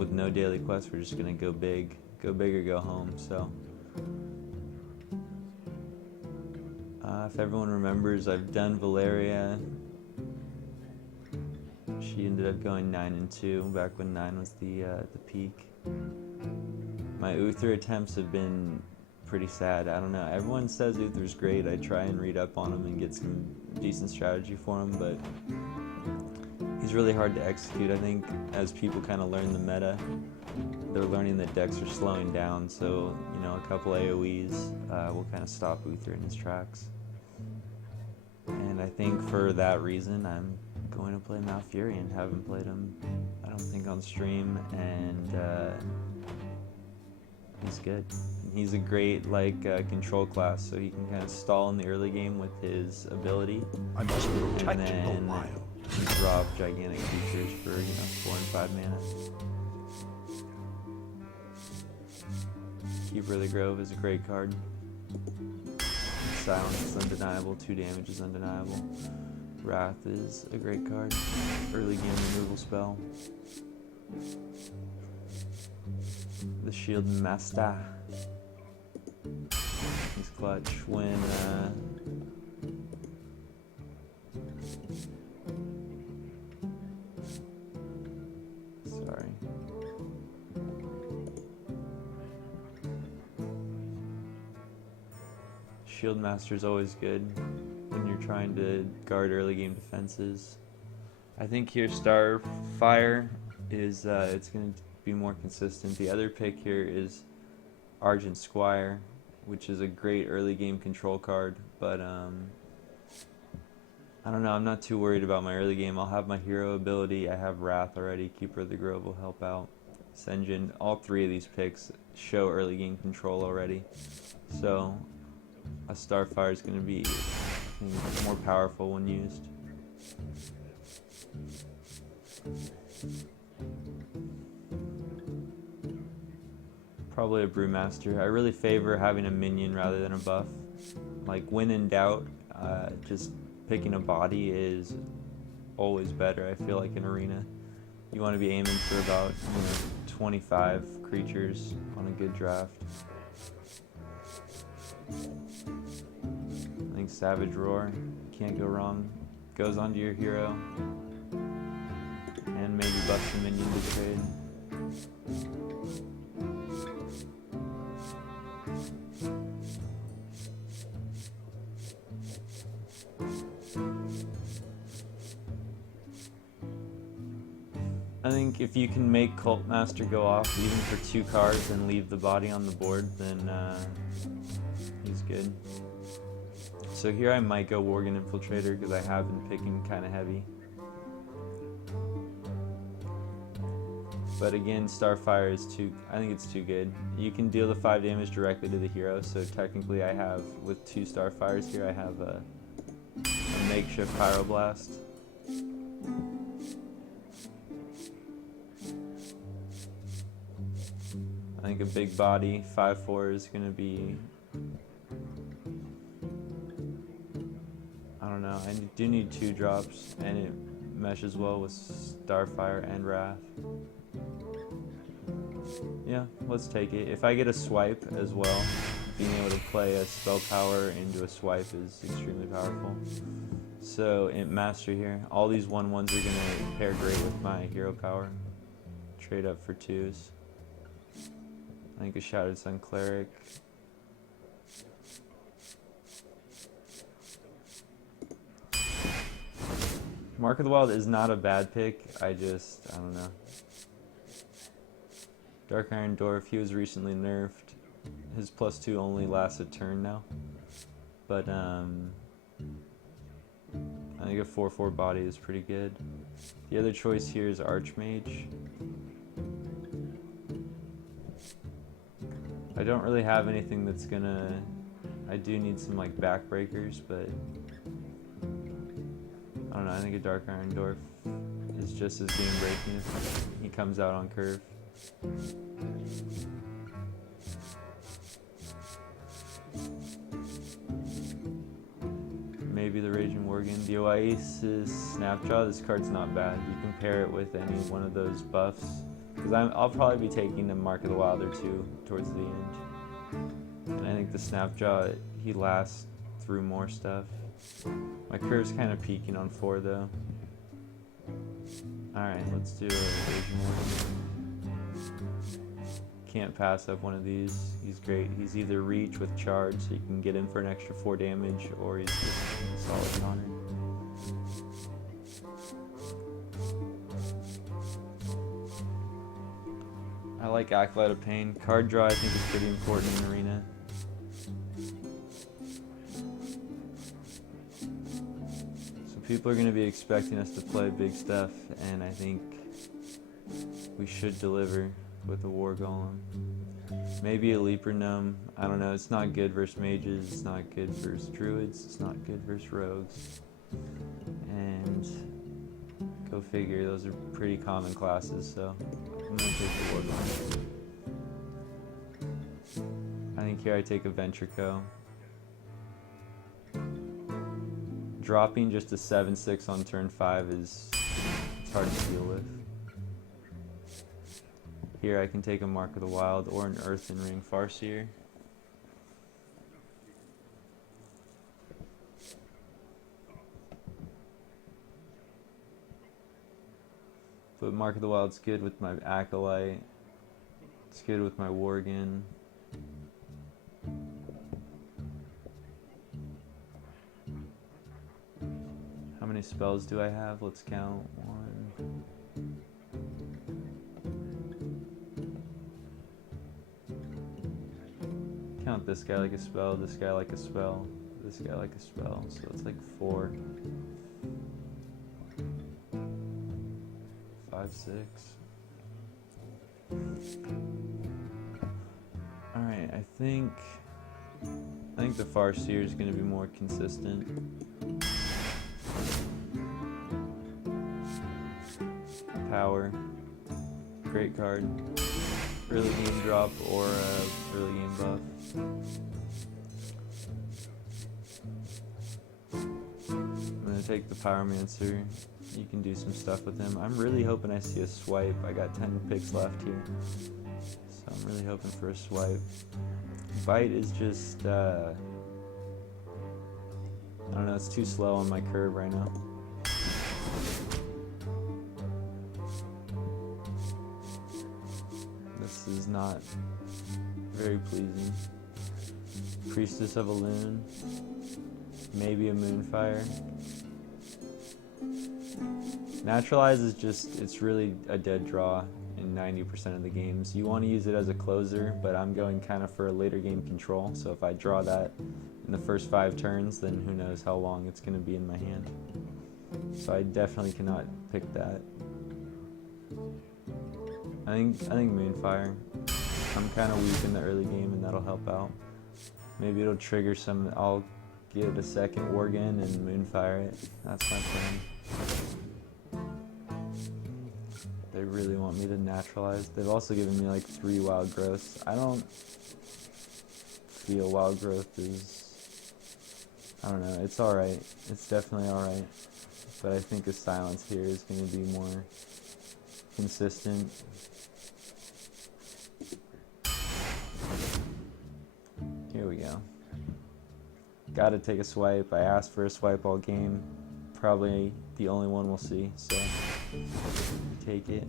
with no daily quests, we're just gonna go big or go home. So if everyone remembers, I've done Valeria. She ended up going 9-2 back when 9 was the peak. My Uther attempts have been pretty sad. I don't know. Everyone says Uther's great. I try and read up on him and get some decent strategy for him, but he's really hard to execute. I think as people kind of learn the meta, they're learning that decks are slowing down, so you know, a couple AoEs will kind of stop Uther in his tracks. And I think for that reason, I'm going to play Malfurion. Haven't played him, I don't think, on stream, and he's good. He's a great control class, so he can kind of stall in the early game with his ability, I must protect and then the wild. drop gigantic creatures for 4 and 5 mana. Keeper of the Grove is a great card. Silence is undeniable, 2 damage is undeniable. Wrath is a great card. Early game removal spell. The Shield Master. He's clutch when sorry. Shield Master is always good when you're trying to guard early game defenses. I think here Starfire is it's going to be more consistent. The other pick here is Argent Squire, which is a great early game control card, but I don't know, I'm not too worried about my early game. I'll have my hero ability, I have Wrath already, Keeper of the Grove will help out. Sen'jin, all 3 of these picks show early game control already, so a Starfire is going to be more powerful when used. Probably a Brewmaster. I really favor having a minion rather than a buff. Like, when in doubt, just picking a body is always better. I feel like in Arena, you want to be aiming for about 25 creatures on a good draft. I think Savage Roar, can't go wrong. Goes onto your hero, and maybe buffs a minion to trade. I think if you can make Cult Master go off even for 2 cards and leave the body on the board, then he's good. So here I might go Worgen Infiltrator because I have been picking kind of heavy. But again, Starfire is I think it's too good. You can deal the 5 damage directly to the hero, so technically I have, with 2 Starfires here, I have a makeshift Pyroblast. I think a big body, 5/4 is going to be, I don't know, I do need 2 drops, and it meshes well with Starfire and Wrath. Yeah, let's take it. If I get a swipe as well, being able to play a spell power into a swipe is extremely powerful. So, Imp Master here. All these 1/1s are going to pair great with my hero power. Trade up for 2s. I think a Shrouded Sun Cleric. Mark of the Wild is not a bad pick. I don't know. Dark Iron Dwarf, he was recently nerfed. His +2 only lasts a turn now. But I think a 4/4 body is pretty good. The other choice here is Archmage. I don't really have anything that's gonna... I do need some backbreakers, but I don't know, I think a Dark Iron Dwarf is just as game breaking if he comes out on curve. Maybe the Raging Worgen. The Oasis Snapjaw, this card's not bad. You can pair it with any one of those buffs. Because I'll probably be taking a Mark of the Wild or two towards the end. And I think the Snapjaw, he lasts through more stuff. My curve's kind of peaking on 4 though. Alright, let's do a Evasion Warden. Can't pass up one of these. He's great. He's either reach with charge, so you can get him for an extra 4 damage, or he's just solid counter. I like Acolyte of Pain. Card draw I think is pretty important in Arena. So people are going to be expecting us to play big stuff, and I think we should deliver with a War Golem. Maybe a Leaper Gnome. I don't know, it's not good versus mages, it's not good versus druids, it's not good versus rogues. And go figure, those are pretty common classes, so I'm gonna take the War Golem. I think here I take a Ventrico. Dropping just a 7/6 on turn 5 it's hard to deal with. Here I can take a Mark of the Wild or an Earthen Ring Farseer. But Mark of the Wild's good with my Acolyte. It's good with my Worgen. How many spells do I have? Let's count. 1. Count this guy like a spell, this guy like a spell, this guy like a spell, so it's like 4, 5, 6. Alright, I think the Farseer is going to be more consistent. Power, great card. Early game drop or early game buff. I'm gonna take the Pyromancer. You can do some stuff with him. I'm really hoping I see a swipe. I got 10 picks left here, so I'm really hoping for a swipe. Bite is just I don't know, it's too slow on my curve right now. This is not very pleasing. Priestess of a Loon, maybe a Moonfire. Naturalize is just, it's really a dead draw in 90% of the games. You want to use it as a closer, but I'm going kind of for a later game control, so if I draw that in the first 5 turns, then who knows how long it's going to be in my hand. So I definitely cannot pick that. I think Moonfire. I'm kind of weak in the early game, and that'll help out. Maybe it'll trigger some. I'll get a second Worgen and Moonfire it. That's my plan. They really want me to naturalize. They've also given me like 3 wild growths. I don't feel wild growth is. I don't know. It's all right. It's definitely all right. But I think a silence here is going to be more consistent. Here we go. Gotta take a swipe. I asked for a swipe all game. Probably the only one we'll see, so take it.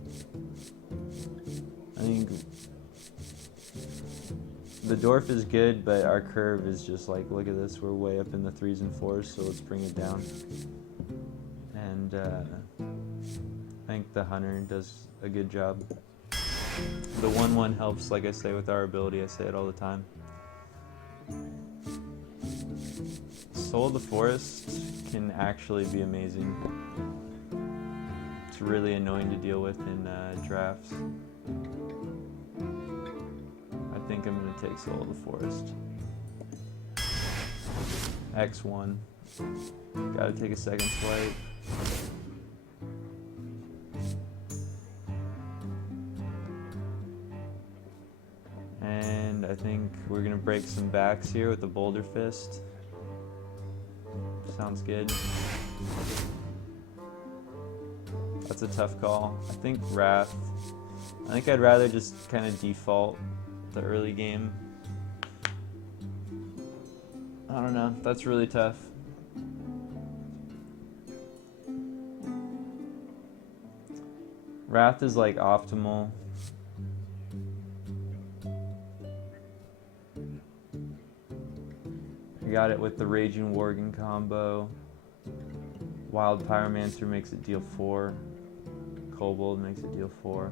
I think the Dwarf is good, but our curve is just like, look at this, we're way up in the 3s and 4s, so let's bring it down. And I think the Hunter does a good job. The 1/1 helps, like I say, with our ability. I say it all the time. Soul of the Forest can actually be amazing. It's really annoying to deal with in drafts. I think I'm going to take Soul of the Forest. X1. Gotta take a second swipe. And I think we're going to break some backs here with the Boulder Fist. Sounds good. That's a tough call. I think Wrath I think I'd rather just kind of default the early game. I don't know, that's really tough. Wrath is like optimal. I got it with the Raging Worgen combo. Wild Pyromancer makes it deal 4. Kobold makes it deal 4.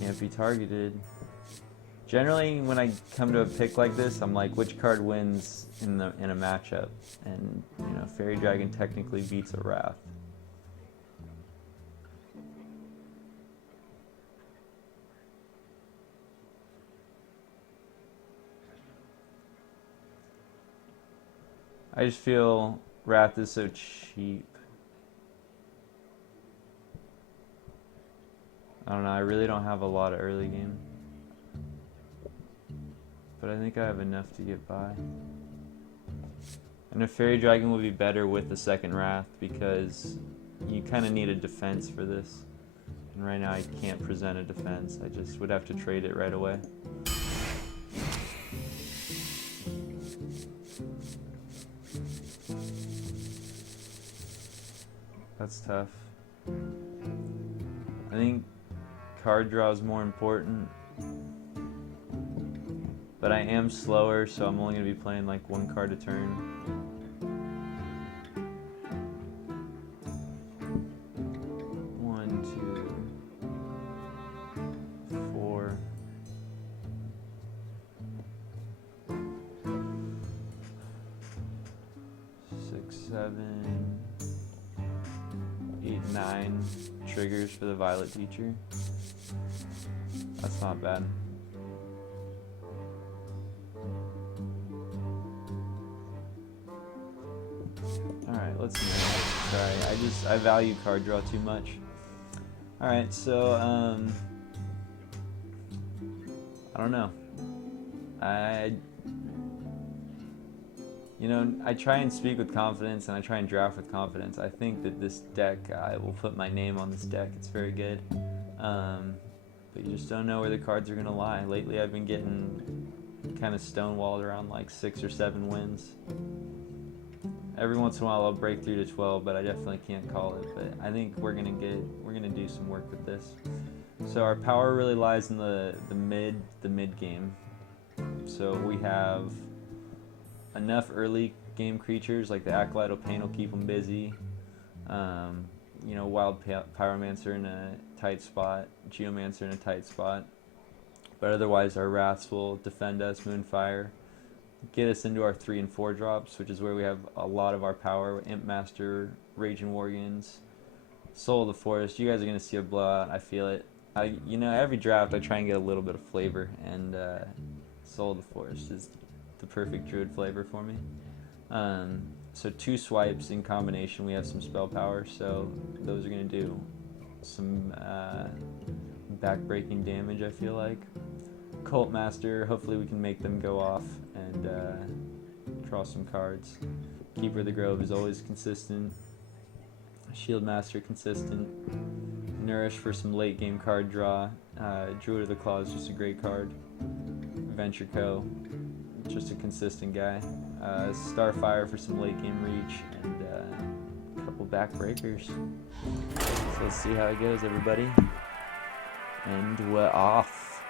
Can't be targeted. Generally, when I come to a pick like this, I'm like, which card wins in a matchup? And you know, Fairy Dragon technically beats a Wrath. I just feel Wrath is so cheap. I don't know, I really don't have a lot of early game. But I think I have enough to get by. And a Fairy Dragon would be better with the second Wrath because you kind of need a defense for this. And right now I can't present a defense, I just would have to trade it right away. That's tough. I think card draw is more important. But I am slower, so I'm only going to be playing like 1 card a turn. 1, 2, 4. 6, 7, 8, 9 triggers for the Violet Teacher. That's not bad. Alright, let's try. I value card draw too much. Alright, so I don't know. I try and speak with confidence and I try and draft with confidence. I think that this deck, I will put my name on this deck. It's very good. But you just don't know where the cards are gonna lie. Lately I've been getting kind of stonewalled around like 6 or 7 wins. Every once in a while I'll break through to 12, but I definitely can't call it. But I think we're gonna do some work with this. So our power really lies in the mid game. So we have enough early game creatures like the Acolyte Pain will keep them busy. Wild Pyromancer in a tight spot, Geomancer in a tight spot. But otherwise our Wraths will defend us, Moonfire. Get us into our 3 and 4 drops, which is where we have a lot of our power. Imp Master, Raging Worgens, Soul of the Forest. You guys are going to see a blowout. I feel it. Every draft I try and get a little bit of flavor, and Soul of the Forest is the perfect Druid flavor for me. So 2 swipes in combination, we have some spell power, so those are going to do some back-breaking damage, I feel like. Cult Master, hopefully we can make them go off and draw some cards. Keeper of the Grove is always consistent. Shield Master consistent. Nourish for some late game card draw. Druid of the Claw is just a great card. Venture Co, just a consistent guy. Starfire for some late game reach, and a couple backbreakers. So let's see how it goes, everybody. And we're off.